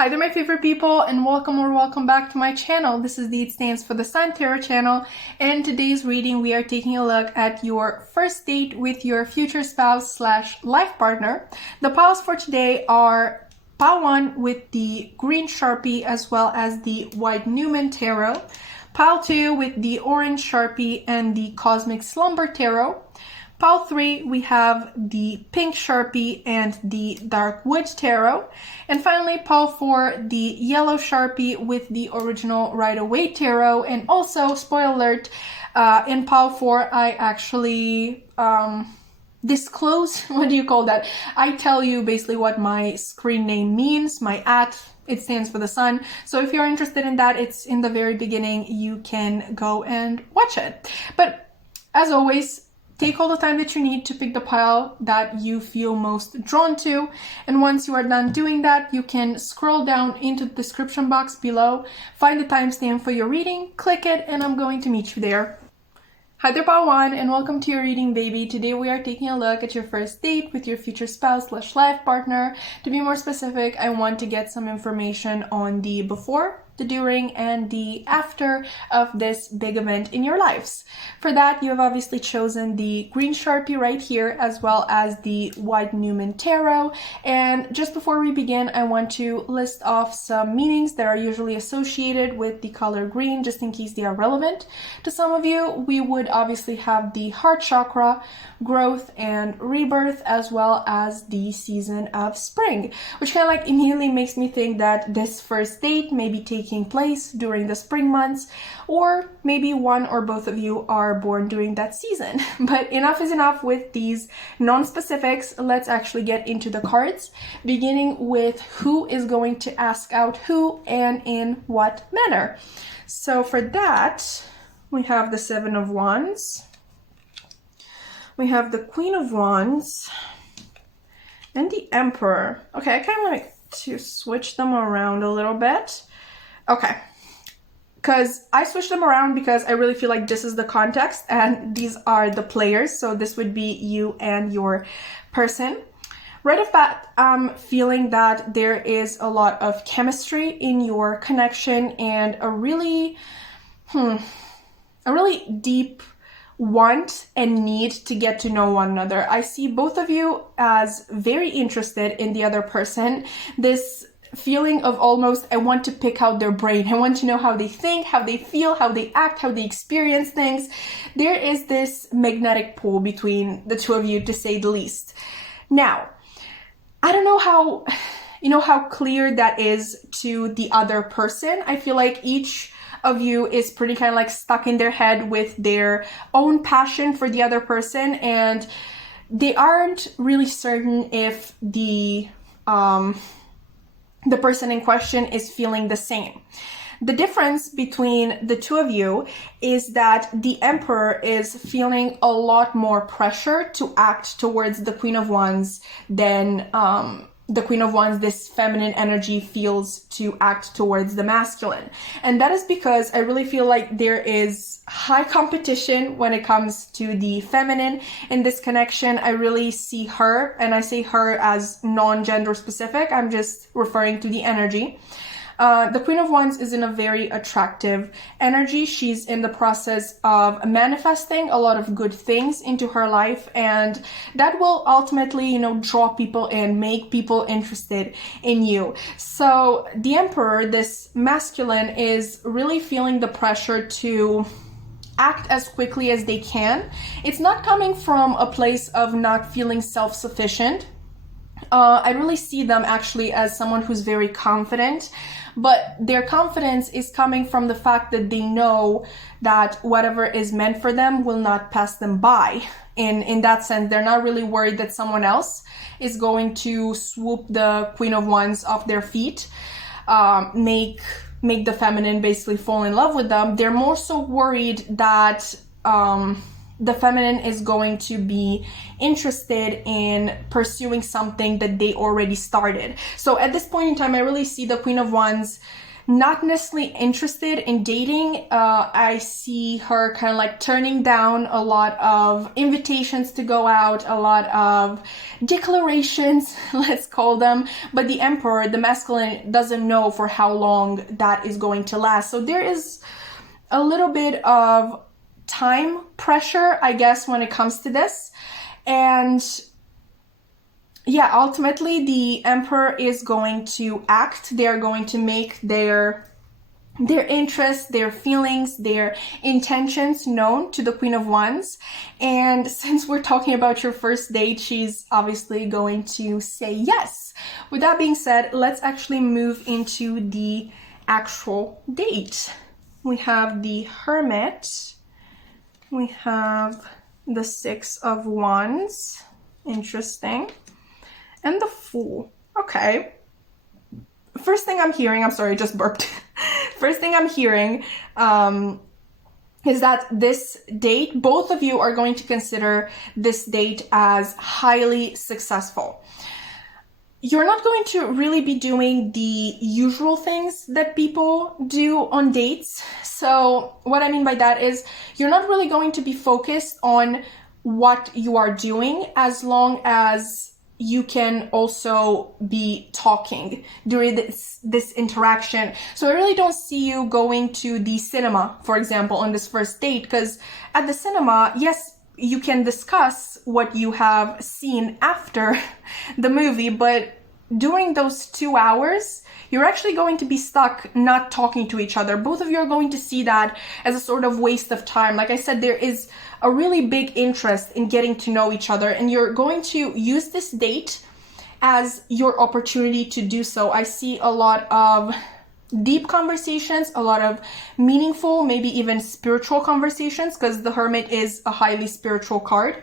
Hi there, my favorite people, and welcome back to my channel. This is the It Stands for the Sun Tarot channel, and in today's reading we are taking a look at your first date with your future spouse / life partner. The piles for today are pile 1 with the green Sharpie as well as the white Numen tarot, pile 2 with the orange Sharpie and the cosmic Slumber tarot. Pile 3, we have the pink Sharpie and the dark wood tarot. And finally, pile 4, the yellow Sharpie with the original Waite tarot. And also, spoiler alert, in pile 4, I actually disclose, what do you call that? I tell you basically what my screen name means, my it stands for the sun. So if you're interested in that, it's in the very beginning. You can go and watch it. But as always, take all the time that you need to pick the pile that you feel most drawn to. And once you are done doing that, you can scroll down into the description box below, find the timestamp for your reading, click it, and I'm going to meet you there. Hi there, pile 1, and welcome to your reading, baby. Today we are taking a look at your first date with your future spouse / life partner. To be more specific, I want to get some information on the before, the during, and the after of this big event in your lives. For that, you have obviously chosen the green Sharpie right here, as well as the white Numen tarot. And just before we begin, I want to list off some meanings that are usually associated with the color green, just in case they are relevant to some of you. We would obviously have the heart chakra, growth and rebirth, as well as the season of spring, which kind of like immediately makes me think that this first date may be taking place during the spring months, or maybe one or both of you are born during that season. But enough is enough with these non-specifics. Let's actually get into the cards, beginning with who is going to ask out who and in what manner. So for that, we have the Seven of Wands, we have the Queen of Wands, and the Emperor. Okay, I kind of like to switch them around a little bit. Okay, because I switched them around because I really feel like this is the context and these are the players. So this would be you and your person. Right off bat, I'm feeling that there is a lot of chemistry in your connection and a really deep want and need to get to know one another. I see both of you as very interested in the other person. This feeling of almost, I want to pick out their brain. I want to know how they think, how they feel, how they act, how they experience things. There is this magnetic pull between the two of you, to say the least. Now, I don't know how clear that is to the other person. I feel like each of you is pretty kind of like stuck in their head with their own passion for the other person, and they aren't really certain if the person in question is feeling the same. The difference between the two of you is that the Emperor is feeling a lot more pressure to act towards the Queen of Wands than the Queen of Wands, this feminine energy, feels to act towards the masculine. And that is because I really feel like there is high competition when it comes to the feminine in this connection. I really see her, and I say her as non-gender specific, I'm just referring to the energy. The Queen of Wands is in a very attractive energy. She's in the process of manifesting a lot of good things into her life, and that will ultimately, draw people in, make people interested in you. So the Emperor, this masculine, is really feeling the pressure to act as quickly as they can. It's not coming from a place of not feeling self-sufficient. I really see them actually as someone who's very confident, but their confidence is coming from the fact that they know that whatever is meant for them will not pass them by. In that sense, they're not really worried that someone else is going to swoop the Queen of Wands off their feet, make the feminine basically fall in love with them. They're more so worried that the feminine is going to be interested in pursuing something that they already started. So at this point in time, I really see the Queen of Wands not necessarily interested in dating. I see her kind of like turning down a lot of invitations to go out, a lot of declarations, let's call them. But the Emperor, the masculine, doesn't know for how long that is going to last. So there is a little bit of time pressure, I guess, when it comes to this. And yeah, ultimately the Emperor is going to act. They're going to make their interests, their feelings, their intentions known to the Queen of Wands. And since we're talking about your first date, she's obviously going to say yes. With that being said, let's actually move into the actual date. We have the Hermit. We have the Six of Wands. Interesting. And the Fool. Okay. First thing I'm hearing, I'm sorry, I just burped. First thing I'm hearing is that this date, both of you are going to consider this date as highly successful. You're not going to really be doing the usual things that people do on dates. So what I mean by that is you're not really going to be focused on what you are doing, as long as you can also be talking during this interaction. So I really don't see you going to the cinema, for example, on this first date, because at the cinema, yes, you can discuss what you have seen after the movie, but during those 2 hours, you're actually going to be stuck not talking to each other. Both of you are going to see that as a sort of waste of time. Like I said, there is a really big interest in getting to know each other, and you're going to use this date as your opportunity to do so. I see a lot of deep conversations, a lot of meaningful, maybe even spiritual conversations, because the Hermit is a highly spiritual card.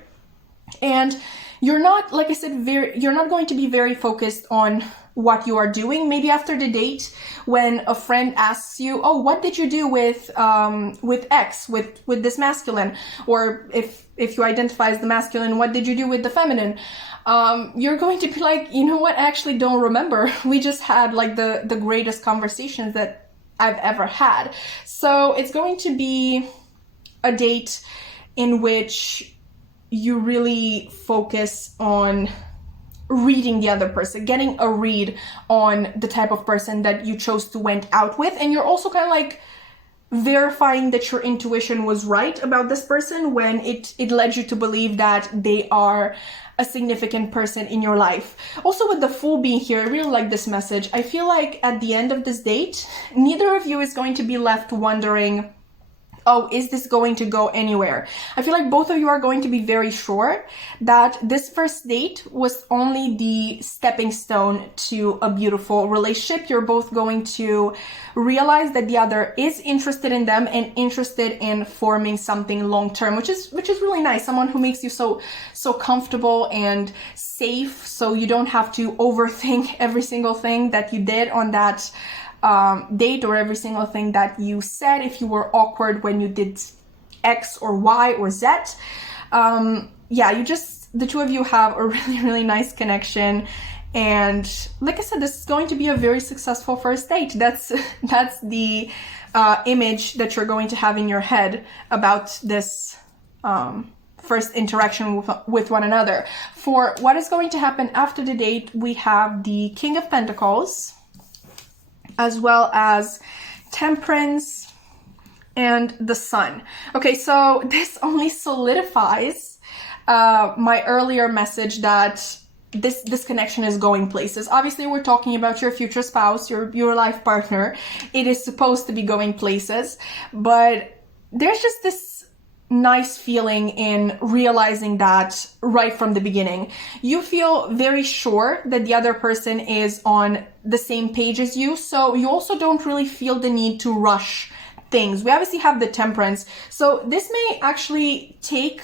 And you're not, like I said, you're not going to be very focused on what you are doing. Maybe after the date, when a friend asks you, oh, what did you do with X, with this masculine? Or if you identify as the masculine, what did you do with the feminine? You're going to be like, you know what, I actually don't remember. We just had like the greatest conversations that I've ever had. So it's going to be a date in which you really focus on reading the other person, getting a read on the type of person that you chose to went out with. And you're also kind of like verifying that your intuition was right about this person when it led you to believe that they are a significant person in your life. Also, with the Fool being here, I really like this message. I feel like at the end of this date, neither of you is going to be left wondering, oh, is this going to go anywhere? I feel like both of you are going to be very sure that this first date was only the stepping stone to a beautiful relationship. You're both going to realize that the other is interested in them and interested in forming something long-term, which is really nice. Someone who makes you so comfortable and safe, so you don't have to overthink every single thing that you did on that date, or every single thing that you said if you were awkward when you did X or Y or Z. Yeah, the two of you have a really nice connection. And like I said, this is going to be a very successful first date. That's the image that you're going to have in your head about this first interaction with one another. For what is going to happen after the date, we have the King of Pentacles, as well as Temperance and the Sun. Okay, so this only solidifies my earlier message that this connection is going places. Obviously, we're talking about your future spouse, your life partner. It is supposed to be going places, but there's just this nice feeling in realizing that right from the beginning. You feel very sure that the other person is on the same page as you, so you also don't really feel the need to rush things. We obviously have the Temperance, so this may actually take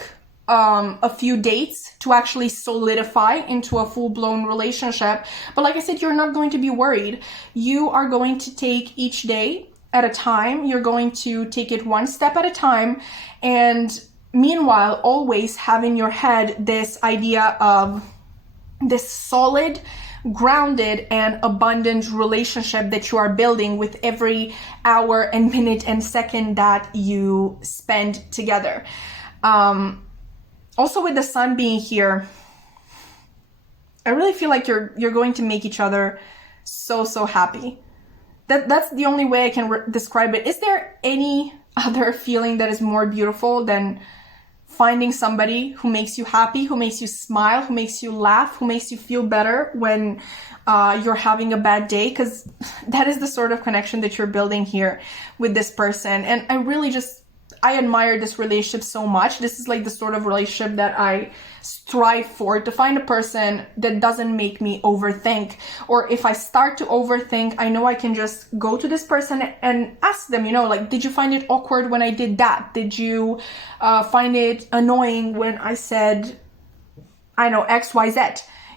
a few dates to actually solidify into a full-blown relationship. But like I said, you're not going to be worried. You are going to take each day at a time. You're going to take it one step at a time, and meanwhile always have in your head this idea of this solid grounded and abundant relationship that you are building with every hour and minute and second that you spend together. Also with the sun being here, I really feel like you're going to make each other so happy. That's the only way I can describe it. Is there any other feeling that is more beautiful than finding somebody who makes you happy, who makes you smile, who makes you laugh, who makes you feel better when you're having a bad day? Because that is the sort of connection that you're building here with this person. And I admire this relationship so much. This is like the sort of relationship that I strive for, to find a person that doesn't make me overthink. Or if I start to overthink, I know I can just go to this person and ask them, like, did you find it awkward when I did that? Did you find it annoying when I said, I know, X, Y, Z?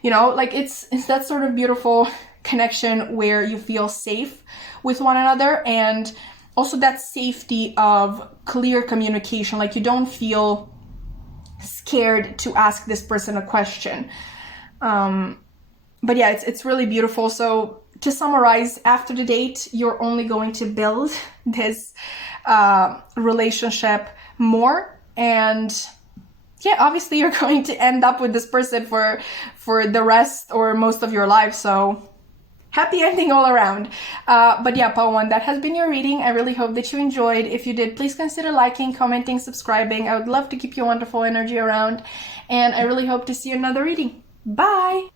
Like it's that sort of beautiful connection where you feel safe with one another, and also that safety of clear communication. Like you don't feel scared to ask this person a question. But yeah, it's really beautiful. So to summarize, after the date, you're only going to build this relationship more. And yeah, obviously you're going to end up with this person for the rest or most of your life. So happy ending all around. But yeah, Part 1, that has been your reading. I really hope that you enjoyed. If you did, please consider liking, commenting, subscribing. I would love to keep your wonderful energy around. And I really hope to see you in another reading. Bye!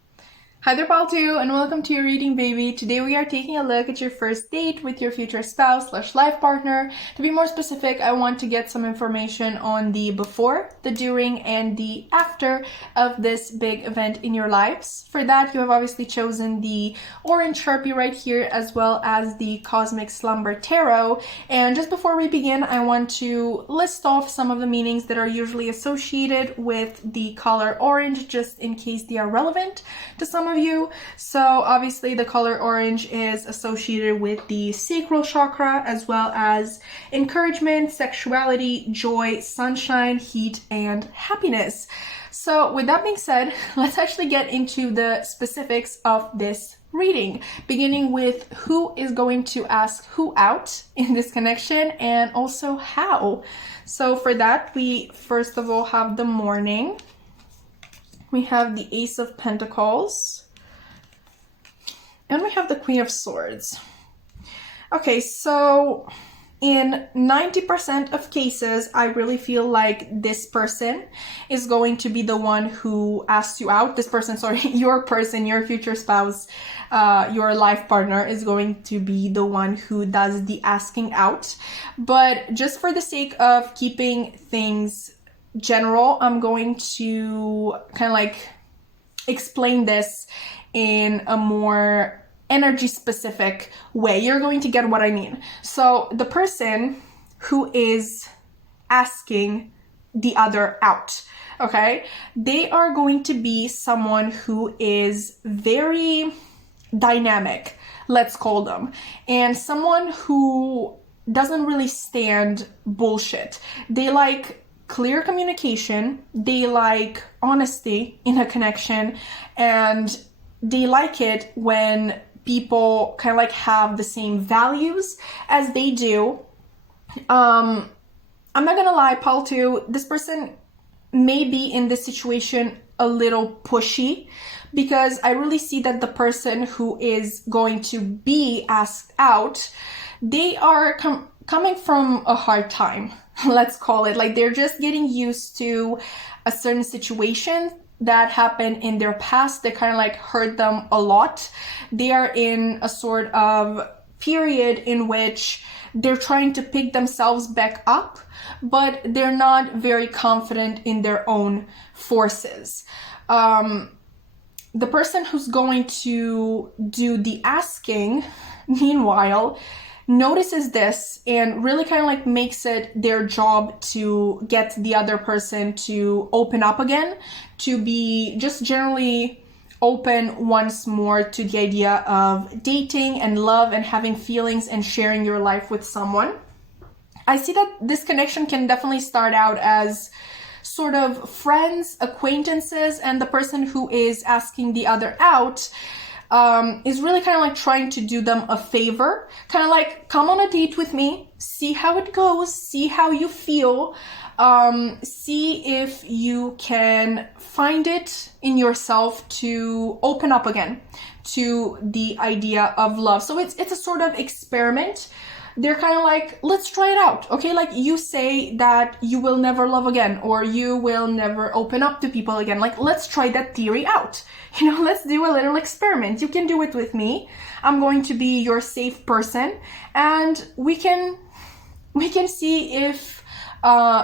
Hi there, Part 2, and welcome to your reading, baby. Today we are taking a look at your first date with your future spouse/life partner. To be more specific, I want to get some information on the before, the during, and the after of this big event in your lives. For that, you have obviously chosen the orange Sharpie right here, as well as the Cosmic Slumber Tarot. And just before we begin, I want to list off some of the meanings that are usually associated with the color orange, just in case they are relevant to some of you. So obviously the color orange is associated with the sacral chakra, as well as encouragement, sexuality, joy, sunshine, heat, and happiness. So with that being said, let's actually get into the specifics of this reading, beginning with who is going to ask who out in this connection, and also how. So for that, we first of all have the morning. We have the Ace of Pentacles, and we have the Queen of Swords. Okay, so in 90% of cases, I really feel like this person is going to be the one who asks you out. This person, sorry, your person, your future spouse, your life partner is going to be the one who does the asking out. But just for the sake of keeping things general, I'm going to kind of like explain this in a more energy specific way. You're going to get what I mean. So the person who is asking the other out, okay, they are going to be someone who is very dynamic, let's call them, and someone who doesn't really stand bullshit. They like clear communication, they like honesty in a connection, and they like it when people kind of like have the same values as they do. I'm not gonna lie, Paul, too, this person may be in this situation a little pushy, because I really see that the person who is going to be asked out, they are coming from a hard time, let's call it. Like they're just getting used to a certain situation that happened in their past that kind of like hurt them a lot. They are in a sort of period in which they're trying to pick themselves back up, but they're not very confident in their own forces. The person who's going to do the asking, meanwhile, notices this and really kind of like makes it their job to get the other person to open up again, to be just generally open once more to the idea of dating and love and having feelings and sharing your life with someone. I see that this connection can definitely start out as sort of friends, acquaintances, and the person who is asking the other out is really kind of like trying to do them a favor, kind of like, come on a date with me, see how it goes, see how you feel, see if you can find it in yourself to open up again to the idea of love. So it's a sort of experiment. They're kind of like, let's try it out. Okay, like you say that you will never love again, or you will never open up to people again. Like, let's try that theory out. You know, let's do a little experiment. You can do it with me. I'm going to be your safe person, and we can see if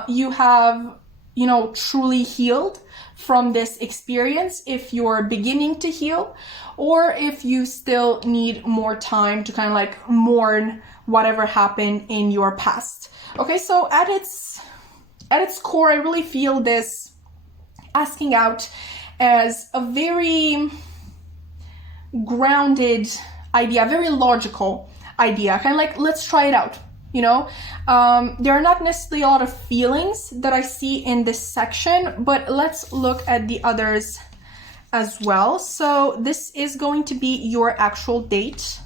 you have, you know, truly healed from this experience, if you're beginning to heal, or if you still need more time to kind of like mourn whatever happened in your past. Okay, so at its core, I really feel this asking out as a very grounded idea, very logical idea, kind of like, let's try it out. You know, there are not necessarily a lot of feelings that I see in this section, but let's look at the others as well. So this is going to be your actual date.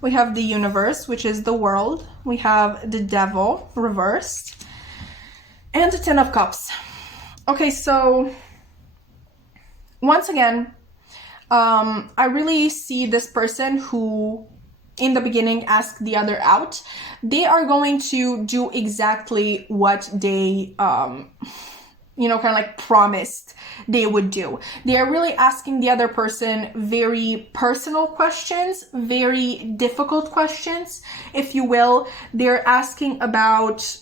We have the universe, which is the world. We have the devil reversed and the 10 of cups. Okay, so once again, I really see this person who in the beginning asked the other out. They are going to do exactly what they, you know, kind of like promised they would do. They are really asking the other person very personal questions, very difficult questions, if you will. They're asking about,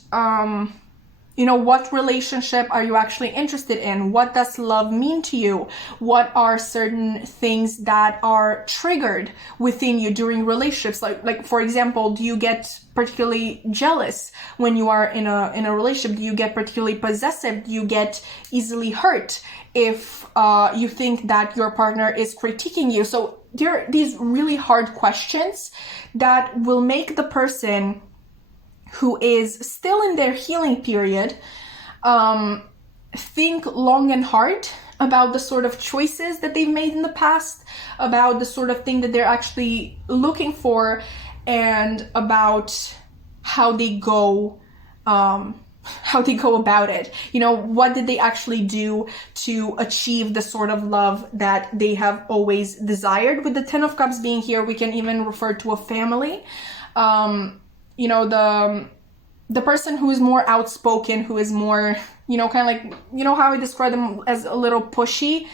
you know, what relationship are you actually interested in? What does love mean to you? What are certain things that are triggered within you during relationships? Like for example, do you get particularly jealous when you are in a relationship? Do you get particularly possessive? Do you get easily hurt if you think that your partner is critiquing you? So there are these really hard questions that will make the person who is still in their healing period think long and hard about the sort of choices that they've made in the past, about the sort of thing that they're actually looking for, and about how they go about it. You know, what did they actually do to achieve the sort of love that they have always desired? With the 10 of Cups being here, we can even refer to a family. You know, the person who is more outspoken, who is more, you know, kind of like, you know how I describe them as a little pushy.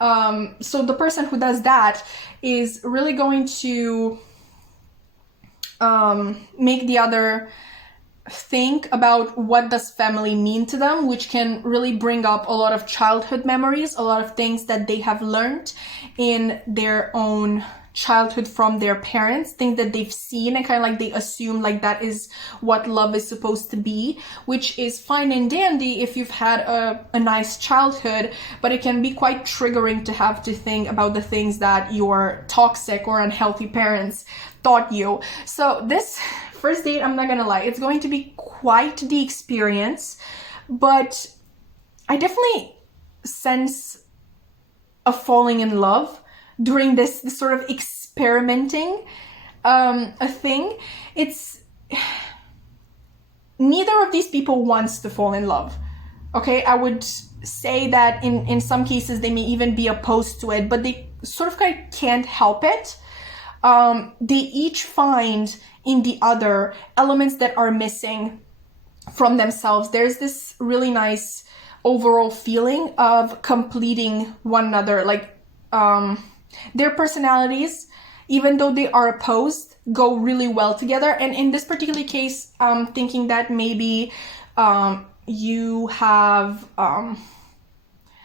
So the person who does that is really going to make the other think about what does family mean to them, which can really bring up a lot of childhood memories, a lot of things that they have learned in their own childhood from their parents, things that they've seen, and kind of like they assume like that is what love is supposed to be, which is fine and dandy if you've had a nice childhood, but it can be quite triggering to have to think about the things that your toxic or unhealthy parents taught you. So this first date, I'm not gonna lie, it's going to be quite the experience, but I definitely sense a falling in love during this sort of experimenting a thing. It's neither of these people wants to fall in love. Okay, I would say that in some cases they may even be opposed to it, but they sort of kind of can't help it. They each find in the other elements that are missing from themselves. There's this really nice overall feeling of completing one another, like their personalities, even though they are opposed, go really well together. And in this particular case, I'm thinking that maybe you have, I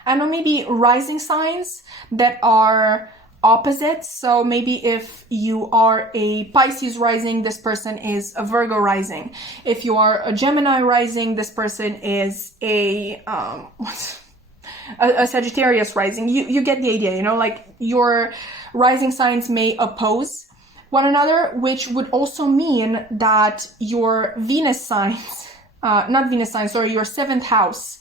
don't know, maybe rising signs that are opposites. So maybe if you are a Pisces rising, this person is a Virgo rising. If you are a Gemini rising, this person is a Sagittarius rising. You get the idea, you know, like your rising signs may oppose one another, which would also mean that your Venus signs, not Venus signs, sorry, your 7th house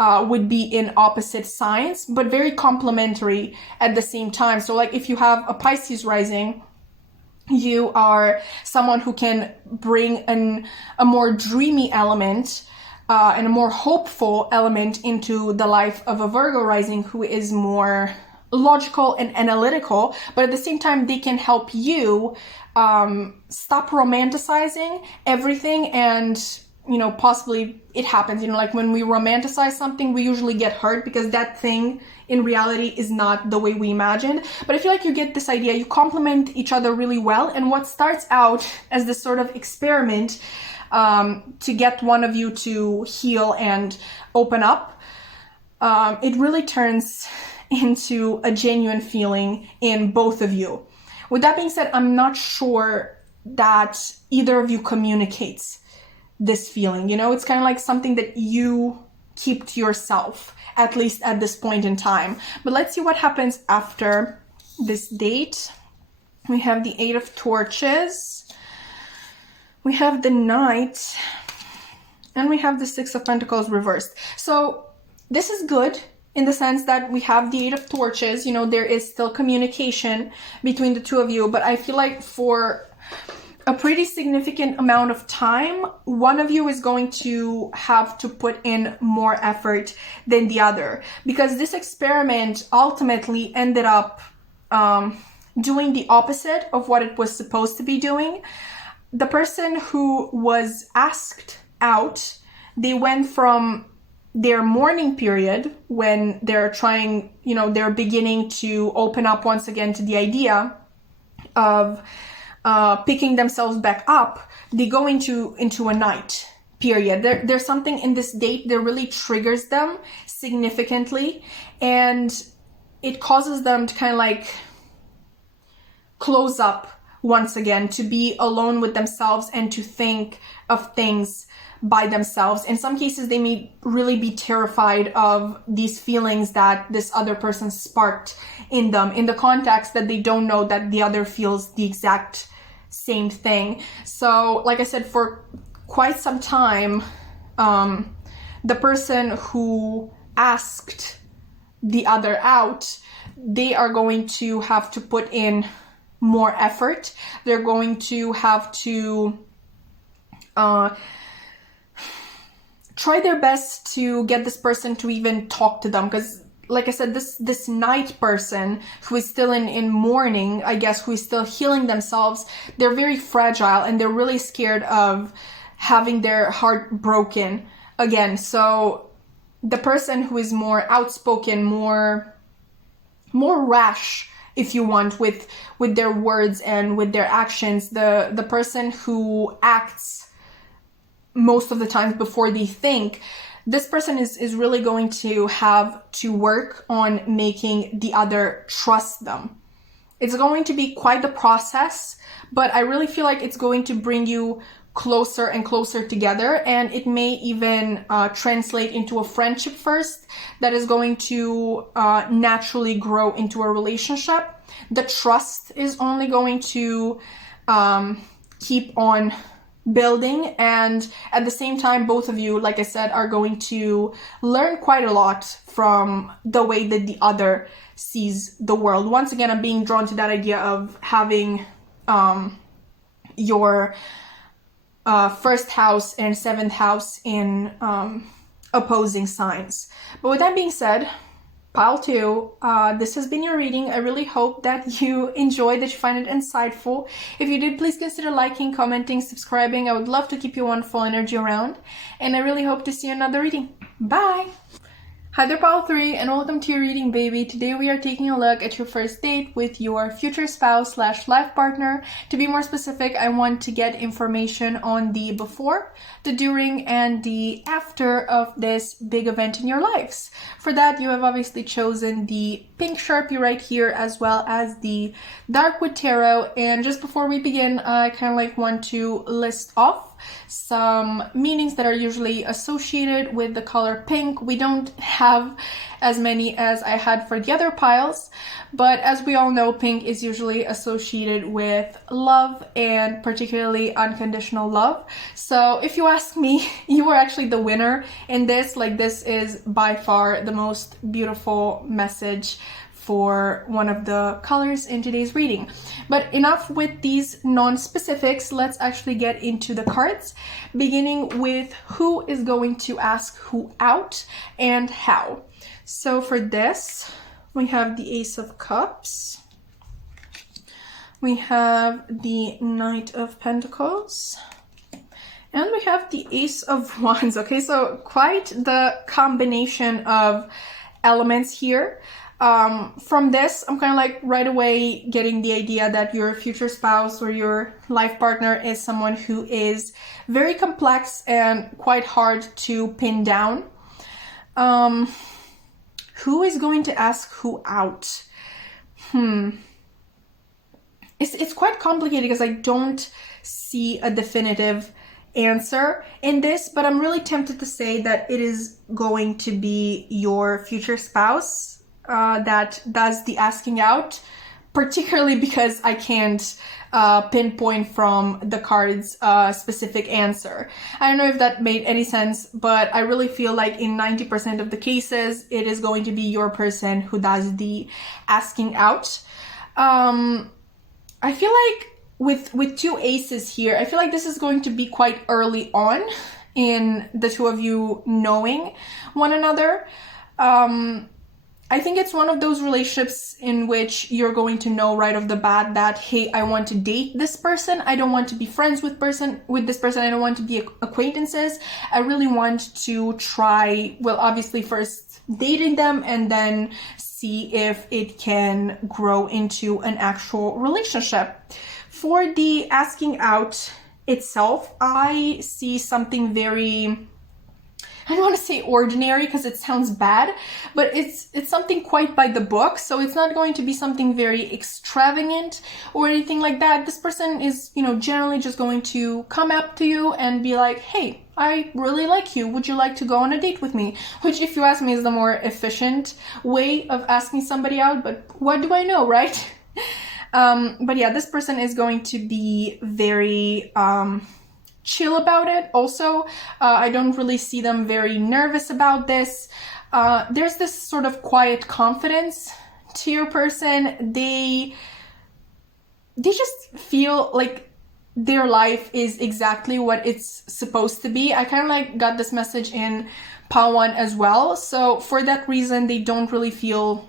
would be in opposite signs, but very complementary at the same time. So like if you have a Pisces rising, you are someone who can bring a more dreamy element and a more hopeful element into the life of a Virgo rising, who is more logical and analytical, but at the same time they can help you stop romanticizing everything. And possibly it happens, like when we romanticize something, we usually get hurt because that thing in reality is not the way we imagined. But I feel like you get this idea, you complement each other really well, and what starts out as this sort of experiment to get one of you to heal and open up, it really turns into a genuine feeling in both of you. With that being said, I'm not sure that either of you communicates this feeling. It's kind of like something that you keep to yourself, at least at this point in time. But let's see what happens after this date. We have the Eight of Torches, we have the Knight, and we have the Six of Pentacles reversed. So this is good in the sense that we have the Eight of Torches. There is still communication between the two of you, but I feel like for a pretty significant amount of time, one of you is going to have to put in more effort than the other, because this experiment ultimately ended up doing the opposite of what it was supposed to be doing. The person who was asked out, they went from their mourning period, when they're trying, they're beginning to open up once again to the idea of picking themselves back up, they go into a night period. There's something in this date that really triggers them significantly, and it causes them to kind of like close up once again, to be alone with themselves and to think of things by themselves. In some cases, they may really be terrified of these feelings that this other person sparked in them, in the context that they don't know that the other feels the exact same thing. So like I said, for quite some time, the person who asked the other out, they are going to have to put in more effort. They're going to have to try their best to get this person to even talk to them, because like I said, this Knight person who is still in mourning, I guess, who is still healing themselves, they're very fragile and they're really scared of having their heart broken again. So the person who is more outspoken, more rash, if you want, with their words and with their actions, the person who acts most of the times before they think, this person is really going to have to work on making the other trust them. It's going to be quite the process, but I really feel like it's going to bring you closer and closer together, and it may even translate into a friendship first that is going to naturally grow into a relationship. The trust is only going to keep on building, and at the same time, both of you, like I said, are going to learn quite a lot from the way that the other sees the world. Once again, I'm being drawn to that idea of having your first house and seventh house in opposing signs. But with that being said, pile 2, this has been your reading. I really hope that you enjoyed, that you find it insightful. If you did, please consider liking, commenting, subscribing. I would love to keep your wonderful energy around, and I really hope to see you in another reading. Bye! Hi there, pile 3, and welcome to your reading, baby. Today we are taking a look at your first date with your future spouse / life partner. To be more specific, I want to get information on the before, the during, and the after of this big event in your lives. For that, you have obviously chosen the pink Sharpie right here, as well as the Darkwood Tarot. And just before we begin, I kind of want to list off some meanings that are usually associated with the color pink. We don't have as many as I had for the other piles, but as we all know, pink is usually associated with love and particularly unconditional love. So if you ask me, you were actually the winner in this. Like, this is by far the most beautiful message for one of the colors in today's reading. But enough with these non-specifics, let's actually get into the cards, beginning with who is going to ask who out and how. So for this, we have the Ace of Cups, we have the Knight of Pentacles, and we have the Ace of Wands. Okay, so quite the combination of elements here. From this, I'm kind of like right away getting the idea that your future spouse or your life partner is someone who is very complex and quite hard to pin down. Who is going to ask who out? It's quite complicated because I don't see a definitive answer in this, but I'm really tempted to say that it is going to be your future spouse that does the asking out, particularly because I can't pinpoint from the cards specific answer. I don't know if that made any sense, but I really feel like in 90% of the cases, it is going to be your person who does the asking out. I feel like with two aces here, I feel like this is going to be quite early on in the two of you knowing one another. I think it's one of those relationships in which you're going to know right off the bat that, hey, I want to date this person. I don't want to be friends with this person. I don't want to be acquaintances. I really want to try, well, obviously first dating them and then see if it can grow into an actual relationship. For the asking out itself, I see something very, I don't want to say ordinary because it sounds bad, but it's something quite by the book. So it's not going to be something very extravagant or anything like that. This person is, generally just going to come up to you and be like, hey, I really like you. Would you like to go on a date with me? Which, if you ask me, is the more efficient way of asking somebody out. But what do I know, right? But yeah, this person is going to be very chill about it. Also, I don't really see them very nervous about this. There's this sort of quiet confidence to your person. They just feel like their life is exactly what it's supposed to be. I kind of like got this message in pile 1 as well. So for that reason, they don't really feel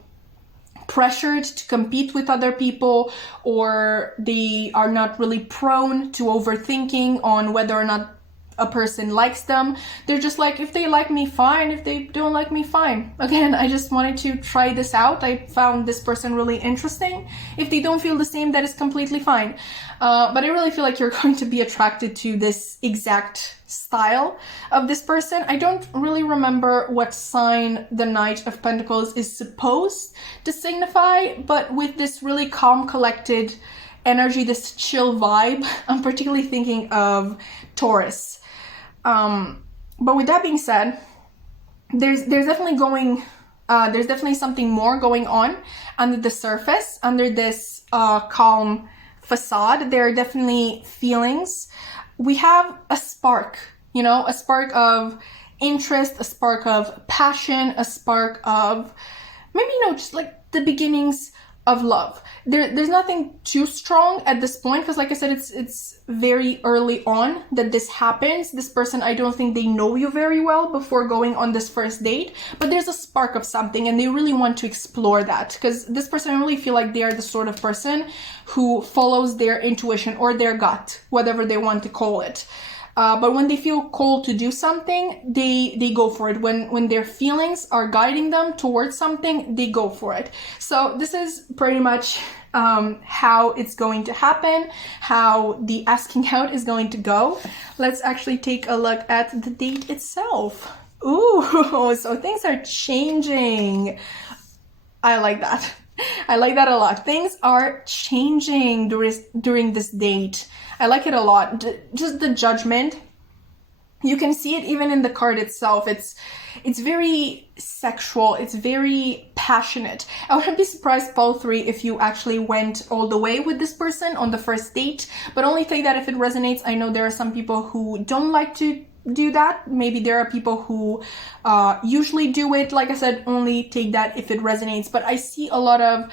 pressured to compete with other people, or they are not really prone to overthinking on whether or not a person likes them. They're just like, if they like me, fine. If they don't like me, fine. Again, I just wanted to try this out. I found this person really interesting. If they don't feel the same, that is completely fine. But I really feel like you're going to be attracted to this exact style of this person. I don't really remember what sign the Knight of Pentacles is supposed to signify, but with this really calm, collected energy, this chill vibe, I'm particularly thinking of Taurus. But with that being said, there's definitely something more going on under the surface, under this calm facade. There are definitely feelings. We have a spark, a spark of interest, a spark of passion, a spark of maybe, just like the beginnings of love. There's nothing too strong at this point because, like I said, it's very early on that this happens. This person, I don't think they know you very well before going on this first date, but there's a spark of something and they really want to explore that, because this person, I really feel like they are the sort of person who follows their intuition or their gut, whatever they want to call it. But when they feel called to do something, they go for it. When their feelings are guiding them towards something, they go for it. So this is pretty much how it's going to happen, how the asking out is going to go. Let's actually take a look at the date itself. Ooh, so things are changing. I like that. I like that a lot. Things are changing during this date. I like it a lot. Just the Judgment. You can see it even in the card itself. It's very sexual. It's very passionate. I wouldn't be surprised, Pole 3, if you actually went all the way with this person on the first date, but only take that if it resonates. I know there are some people who don't like to do that. Maybe there are people who usually do it. Like I said, only take that if it resonates. But I see a lot of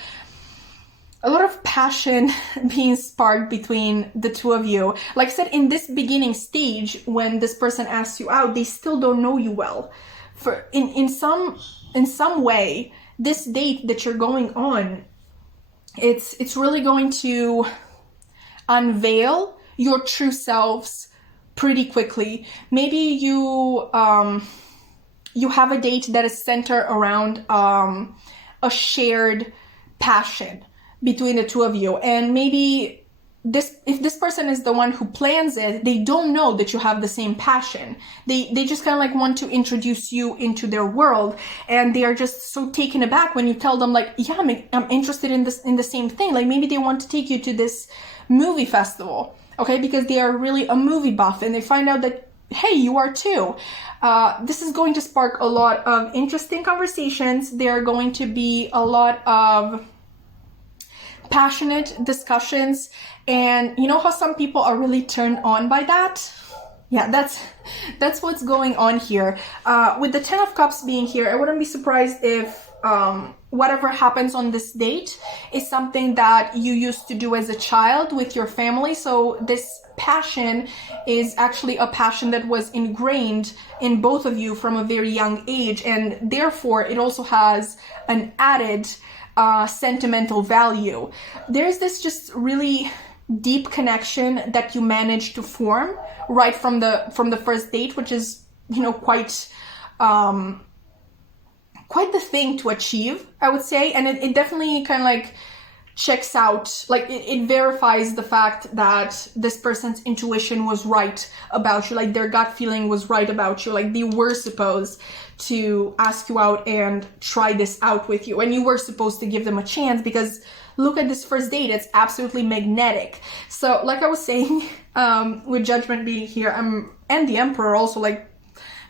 passion being sparked between the two of you. Like I said, in this beginning stage, when this person asks you out, they still don't know you well. In some way, this date that you're going on, it's really going to unveil your true selves pretty quickly. Maybe you have a date that is centered around a shared passion between the two of you, and maybe if this person is the one who plans it, they don't know that you have the same passion. They just kind of like want to introduce you into their world, and they are just so taken aback when you tell them like, yeah, I'm interested in the same thing. Like maybe they want to take you to this movie festival, okay, because they are really a movie buff, and they find out that, hey, you are too. This is going to spark a lot of interesting conversations. There are going to be a lot of passionate discussions, and you know how some people are really turned on by that? Yeah, that's what's going on here. With the 10 of Cups being here, I wouldn't be surprised if whatever happens on this date is something that you used to do as a child with your family. So this passion is actually a passion that was ingrained in both of you from a very young age, and therefore it also has an added sentimental value. There's this just really deep connection that you managed to form right from the first date, which is, you know, quite the thing to achieve, I would say. And it definitely kind of like checks out, like it verifies the fact that this person's intuition was right about you, like their gut feeling was right about you, like they were supposed to ask you out and try this out with you, and you were supposed to give them a chance, because look at this first date, it's absolutely magnetic. So like I was saying, with Judgment being here, and the Emperor also, like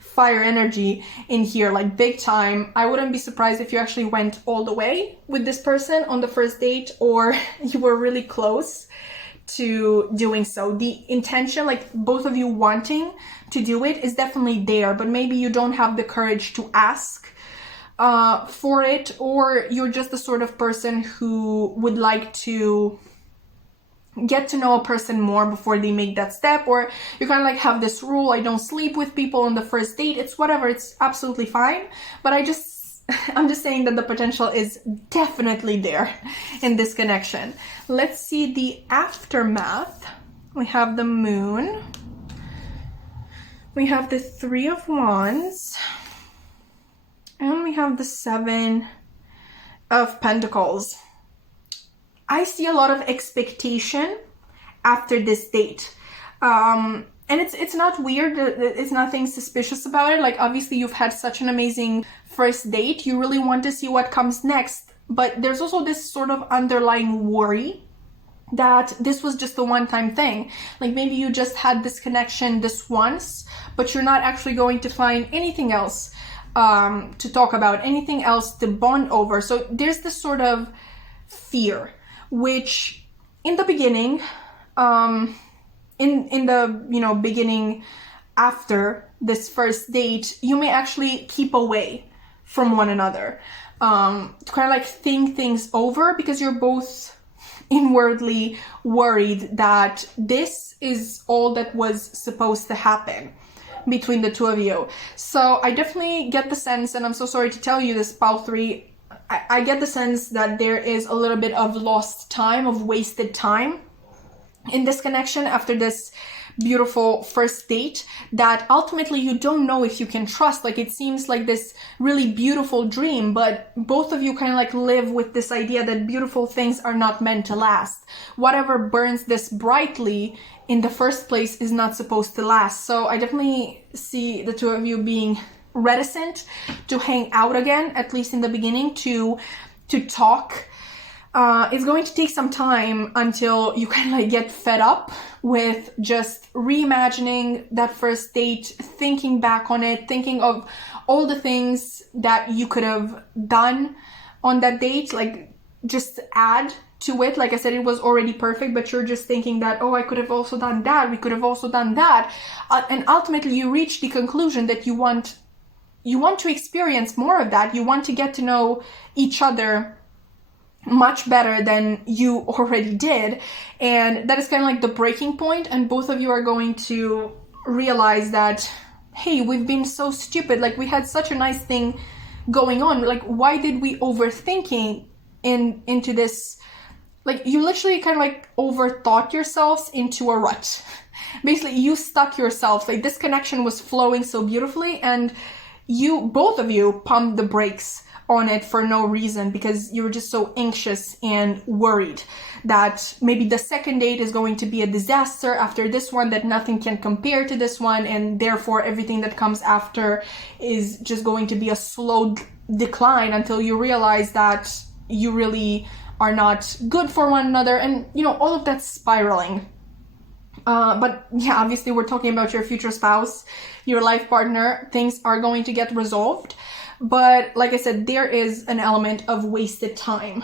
fire energy in here, like big time. I wouldn't be surprised if you actually went all the way with this person on the first date, or you were really close to doing so. The intention, like both of you wanting to do it, is definitely there, but maybe you don't have the courage to ask for it, or you're just the sort of person who would like to get to know a person more before they make that step, or you kind of like have this rule, I don't sleep with people on the first date. It's whatever, it's absolutely fine, but I'm just saying that the potential is definitely there in this connection. Let's see the aftermath. We have the Moon, we have the 3 of Wands, and we have the 7 of Pentacles. I see a lot of expectation after this date. And it's not weird, it's nothing suspicious about it. Like obviously you've had such an amazing first date, you really want to see what comes next, but there's also this sort of underlying worry that this was just a one-time thing. Like maybe you just had this connection this once, but you're not actually going to find anything else to talk about, anything else to bond over. So there's this sort of fear, which in the beginning, in the beginning after this first date, you may actually keep away from one another, to kind of like think things over, because you're both inwardly worried that this is all that was supposed to happen between the two of you. So I definitely get the sense, and I'm so sorry to tell you this, Pile 3, I get the sense that there is a little bit of lost time, of wasted time in this connection after this beautiful first date, that ultimately you don't know if you can trust. Like it seems like this really beautiful dream, but both of you kind of like live with this idea that beautiful things are not meant to last. Whatever burns this brightly in the first place is not supposed to last. So I definitely see the two of you being reticent to hang out again, at least in the beginning, to talk It's going to take some time until you kind of like get fed up with just reimagining that first date, thinking back on it, thinking of all the things that you could have done on that date, like just add to it. Like I said, it was already perfect, but you're just thinking that, oh, I could have also done that, we could have also done that. And ultimately you reach the conclusion that you want to experience more of that. You want to get to know each other much better than you already did. And that is kind of like the breaking point, and both of you are going to realize that, hey, we've been so stupid, like we had such a nice thing going on, like why did we overthinking into this? Like you literally kind of like overthought yourselves into a rut. Basically you stuck yourselves, like this connection was flowing so beautifully and both of you pumped the brakes on it for no reason, because you were just so anxious and worried that maybe the second date is going to be a disaster after this one, that nothing can compare to this one, and therefore everything that comes after is just going to be a slow decline until you realize that you really are not good for one another, and all of that spiraling. But yeah, obviously we're talking about your future spouse, your life partner. Things are going to get resolved. But like I said, there is an element of wasted time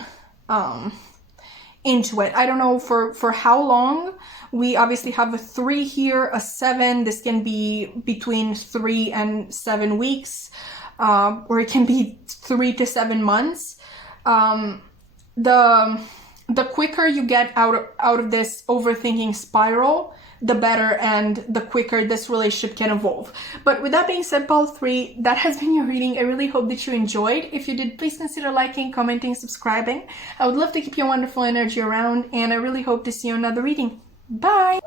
into it. I don't know for how long. We obviously have a 3 here, a 7. This can be between 3 and 7 weeks, or it can be 3 to 7 months. The quicker you get out of this overthinking spiral, the better, and the quicker this relationship can evolve. But with that being said, Pile 3, that has been your reading. I really hope that you enjoyed. If you did, please consider liking, commenting, subscribing. I would love to keep your wonderful energy around, and I really hope to see you in another reading. Bye!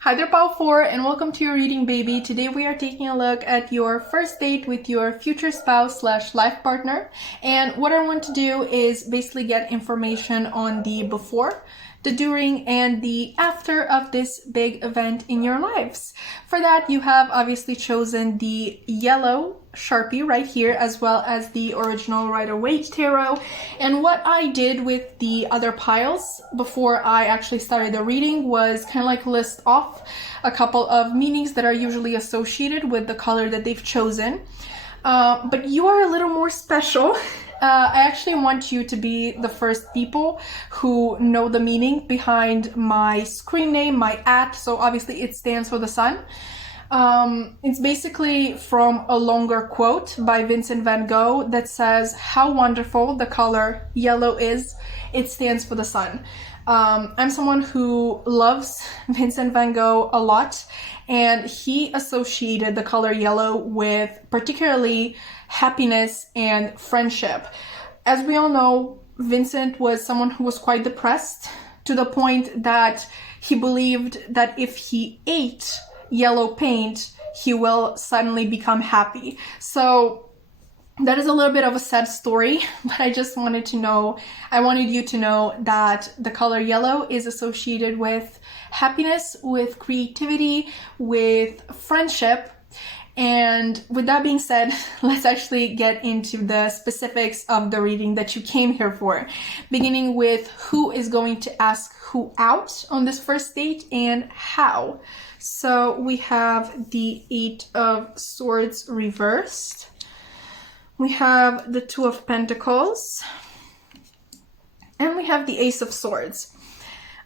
Hi there, Pile 4, and welcome to your reading, baby. Today we are taking a look at your first date with your future spouse / life partner. And what I want to do is basically get information on the before, the during, and the after of this big event in your lives. For that, you have obviously chosen the yellow Sharpie right here, as well as the original Rider-Waite tarot. And what I did with the other piles before I actually started the reading was kind of like list off a couple of meanings that are usually associated with the color that they've chosen. But you are a little more special. I actually want you to be the first people who know the meaning behind my screen name, my @ so obviously it stands for the sun. It's basically from a longer quote by Vincent van Gogh that says, "How wonderful the color yellow is, it stands for the sun." I'm someone who loves Vincent van Gogh a lot, and he associated the color yellow with particularly happiness and friendship. As we all know, Vincent was someone who was quite depressed, to the point that he believed that if he ate yellow paint, he will suddenly become happy. So that is a little bit of a sad story, but I just wanted you to know that the color yellow is associated with happiness, with creativity, with friendship. And with that being said, let's actually get into the specifics of the reading that you came here for, beginning with who is going to ask who out on this first date and how. So we have the 8 of Swords reversed. We have the 2 of Pentacles. And we have the Ace of Swords.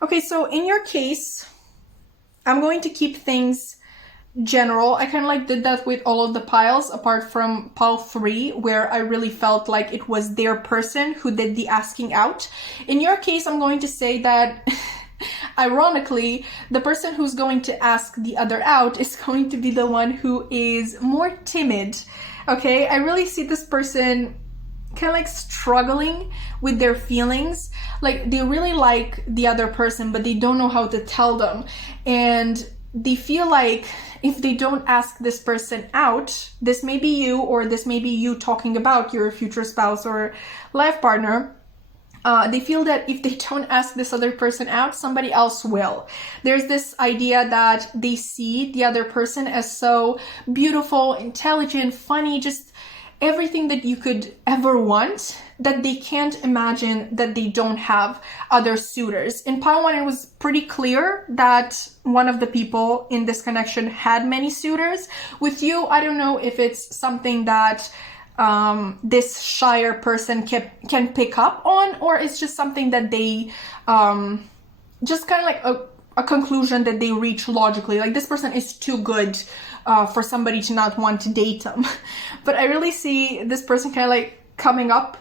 Okay, so in your case, I'm going to keep things general. I kind of like did that with all of the piles, apart from pile 3, where I really felt like it was their person who did the asking out. In your case, I'm going to say that ironically, the person who's going to ask the other out is going to be the one who is more timid. Okay, I really see this person kind of like struggling with their feelings. Like they really like the other person, but they don't know how to tell them. And they feel like if they don't ask this person out, this may be you, or this may be you talking about your future spouse or life partner, they feel that if they don't ask this other person out, somebody else will. There's this idea that they see the other person as so beautiful, intelligent, funny, just everything that you could ever want. that they can't imagine that they don't have other suitors. In pile 1, it was pretty clear that one of the people in this connection had many suitors. With you, I don't know if it's something that this shyer person can pick up on, or it's just something that they just kind of like a conclusion that they reach logically. Like, this person is too good for somebody to not want to date them. But I really see this person kind of like coming up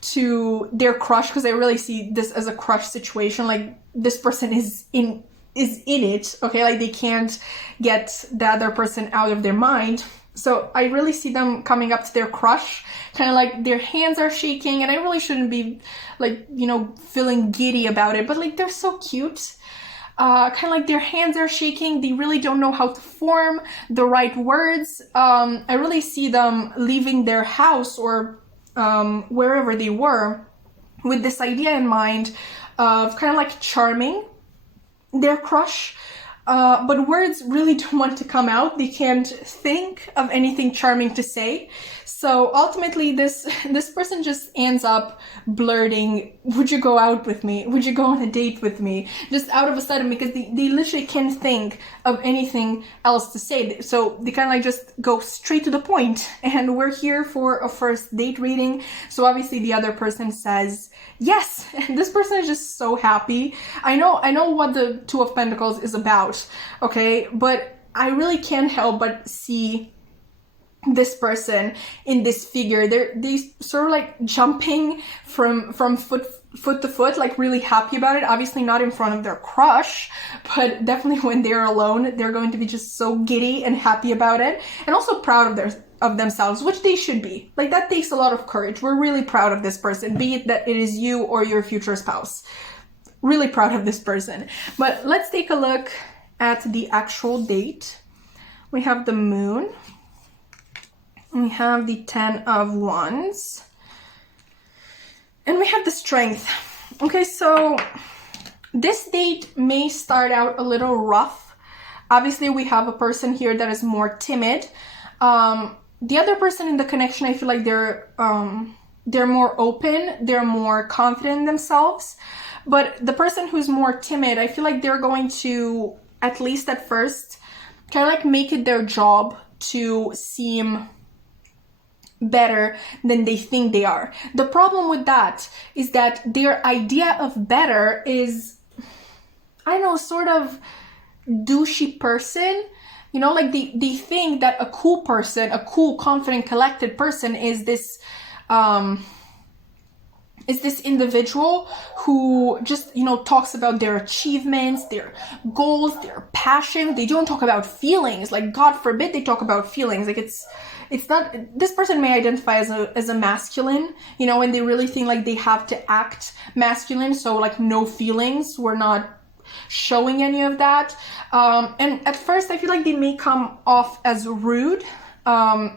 to their crush, because I really see this as a crush situation. Like, this person is in it, okay? Like, they can't get the other person out of their mind. So I really see them coming up to their crush, kind of like their hands are shaking, and I really shouldn't be like, you know, feeling giddy about it, but like, they're so cute. Kind of like their hands are shaking. They really don't know how to form the right words. I really see them leaving their house or wherever they were with this idea in mind of kind of like charming their crush. But words really don't want to come out. They can't think of anything charming to say. So ultimately, this person just ends up blurting, "Would you go out with me? Would you go on a date with me?" Just out of a sudden, because they literally can't think of anything else to say. So they kind of like just go straight to the point. And we're here for a first date reading. So obviously the other person says yes. And this person is just so happy. I know what the Two of Pentacles is about, okay? But I really can't help but see this person in this figure. They sort of like jumping from foot to foot, like really happy about it. Obviously not in front of their crush, but definitely when they're alone, they're going to be just so giddy and happy about it, and also proud of themselves, which they should be. Like, that takes a lot of courage. We're really proud of this person, be it that it is you or your future spouse. Really proud of this person. But let's take a look at the actual date. We have the Moon. We have the Ten of Wands. And we have the Strength. Okay, so this date may start out a little rough. Obviously, we have a person here that is more timid. The other person in the connection, I feel like they're more open, they're more confident in themselves. But the person who's more timid, I feel like they're going to, at least at first, kind of like make it their job to seem better than they think they are. The problem with that is that their idea of better is, I don't know, sort of douchey person. You know, like they think that a cool person, a cool, confident, collected person is this individual who just, you know, talks about their achievements, their goals, their passion. They don't talk about feelings. Like, God forbid they talk about feelings. Like, it's not, this person may identify as a masculine, you know, and they really think like they have to act masculine. So like, no feelings. We're not showing any of that. And at first I feel like they may come off as rude,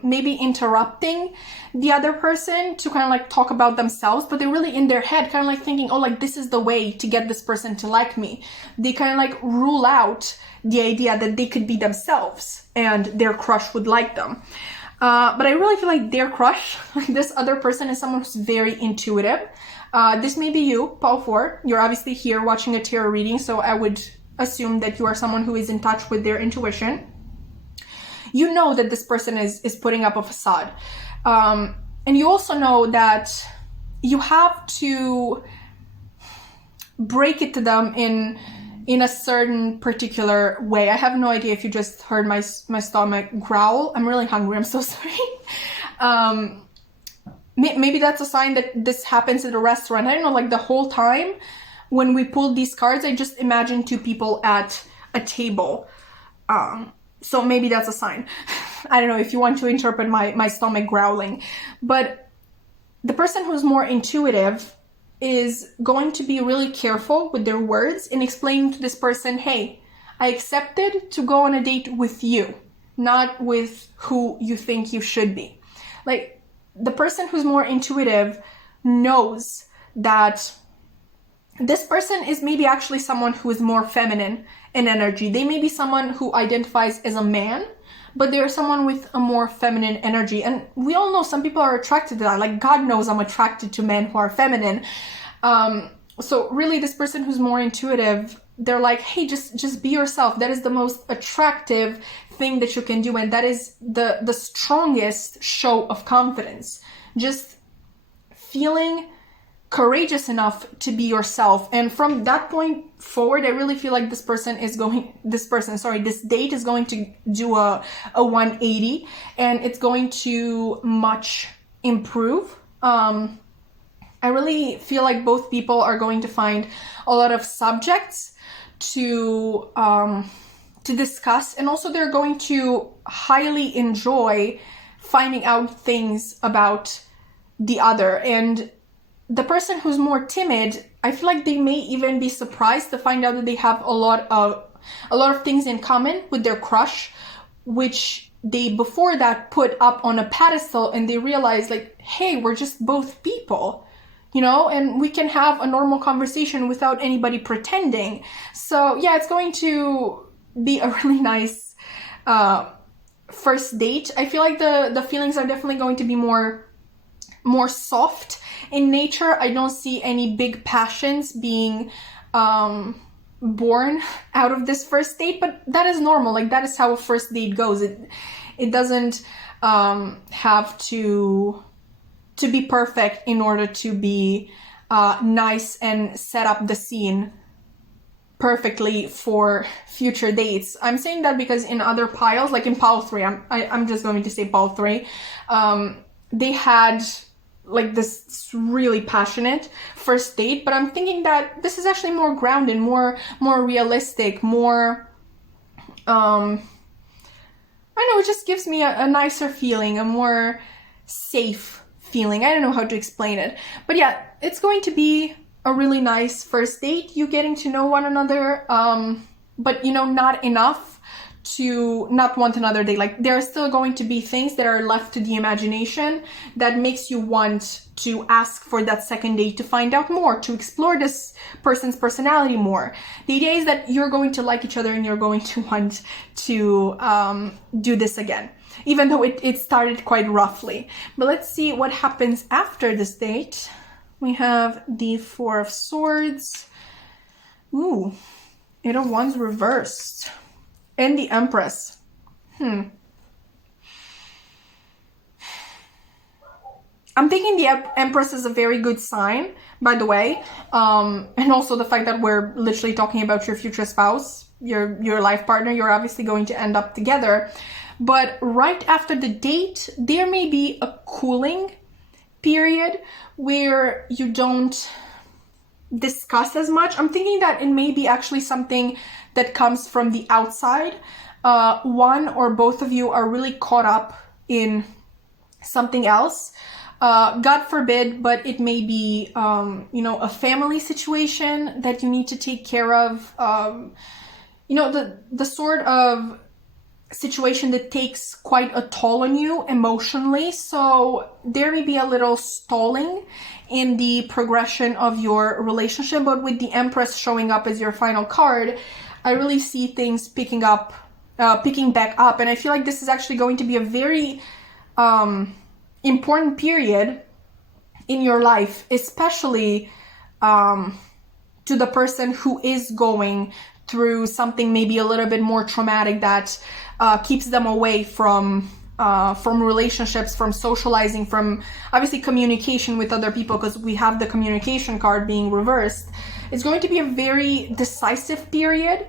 maybe interrupting the other person to kind of like talk about themselves, but they're really in their head kind of like thinking, oh, like, this is the way to get this person to like me. They kind of like rule out the idea that they could be themselves and their crush would like them. But I really feel like their crush, this other person, is someone who's very intuitive. This may be you, Pile 4. You're obviously here watching a tarot reading, so I would assume that you are someone who is in touch with their intuition. You know that this person is putting up a facade. And you also know that you have to break it to them in a certain particular way. I have no idea if you just heard my stomach growl. I'm really hungry. I'm so sorry. Maybe that's a sign that this happens at a restaurant. I don't know, like the whole time when we pulled these cards, I just imagined two people at a table. So maybe that's a sign. I don't know if you want to interpret my stomach growling. But the person who's more intuitive is going to be really careful with their words in explaining to this person, hey, I accepted to go on a date with you, not with who you think you should be. Like, the person who's more intuitive knows that this person is maybe actually someone who is more feminine in energy. They may be someone who identifies as a man, but they're someone with a more feminine energy. And we all know some people are attracted to that. Like, God knows I'm attracted to men who are feminine. So really, this person who's more intuitive, they're like, hey, just be yourself. That is the most attractive thing that you can do. And that is the strongest show of confidence. Just feeling courageous enough to be yourself. And from that point forward, I really feel like this date is going to do a 180, and it's going to much improve. I really feel like both people are going to find a lot of subjects to discuss, and also they're going to highly enjoy finding out things about the other. And the person who's more timid, I feel like they may even be surprised to find out that they have a lot of things in common with their crush, which they before that put up on a pedestal, and they realize, like, hey, we're just both people, you know, and we can have a normal conversation without anybody pretending. So yeah, it's going to be a really nice first date. I feel like the feelings are definitely going to be more soft in nature. I don't see any big passions being born out of this first date, but that is normal. Like, that is how a first date goes. It doesn't have to be perfect in order to be nice and set up the scene perfectly for future dates. I'm saying that because in other piles, like in pile 3, I'm just going to say pile 3, they had like this really passionate first date, but I'm thinking that this is actually more grounded, more realistic, more I know, it just gives me a nicer feeling, a more safe feeling. I don't know how to explain it, but yeah, it's going to be a really nice first date, you getting to know one another, but you know, not enough to not want another date. Like, there are still going to be things that are left to the imagination that makes you want to ask for that second date, to find out more, to explore this person's personality more. The idea is that you're going to like each other and you're going to want to do this again, even though it started quite roughly. But let's see what happens after this date. We have the 4 of Swords. Ooh, 8 of Wands reversed. And the Empress. I'm thinking the Empress is a very good sign, by the way. And also the fact that we're literally talking about your future spouse, your life partner. You're obviously going to end up together. But right after the date, there may be a cooling period where you don't discuss as much. I'm thinking that it may be actually something that comes from the outside. One or both of you are really caught up in something else. God forbid, but it may be, you know, a family situation that you need to take care of. You know, the sort of situation that takes quite a toll on you emotionally. So there may be a little stalling in the progression of your relationship, but with the Empress showing up as your final card, I really see things picking back up. And I feel like this is actually going to be a very important period in your life, especially to the person who is going through something maybe a little bit more traumatic that keeps them away from relationships, from socializing, from obviously communication with other people, because we have the communication card being reversed. It's going to be a very decisive period,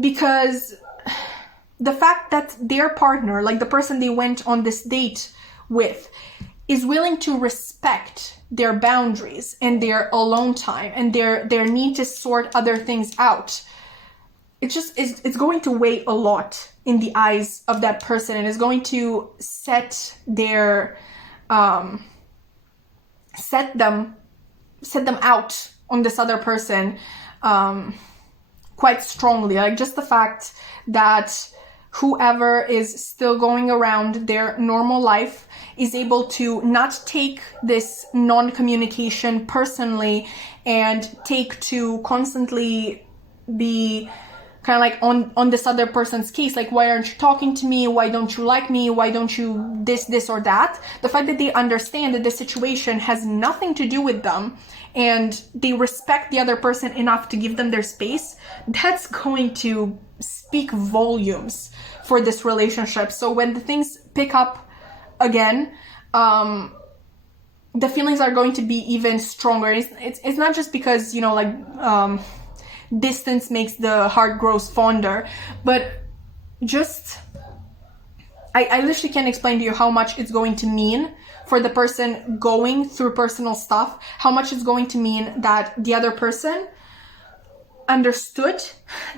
because the fact that their partner, like the person they went on this date with, is willing to respect their boundaries and their alone time and their need to sort other things out, it's going to weigh a lot in the eyes of that person, and is going to set them out on this other person quite strongly. Like, just the fact that whoever is still going around their normal life is able to not take this non-communication personally and take to constantly be kind of like on this other person's case, like, why aren't you talking to me? Why don't you like me? Why don't you this or that? The fact that they understand that the situation has nothing to do with them and they respect the other person enough to give them their space, that's going to speak volumes for this relationship. So when the things pick up again, the feelings are going to be even stronger. It's not just because, distance makes the heart grows fonder, but just I literally can't explain to you how much it's going to mean for the person going through personal stuff, how much it's going to mean that the other person understood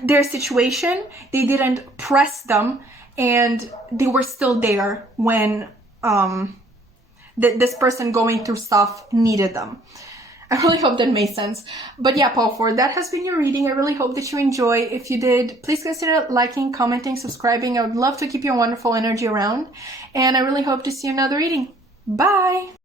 their situation, they didn't press them, and they were still there when this person going through stuff needed them. I really hope that made sense. But yeah, Paul, for that has been your reading. I really hope that you enjoy. If you did, please consider liking, commenting, subscribing. I would love to keep your wonderful energy around. And I really hope to see you in another reading. Bye!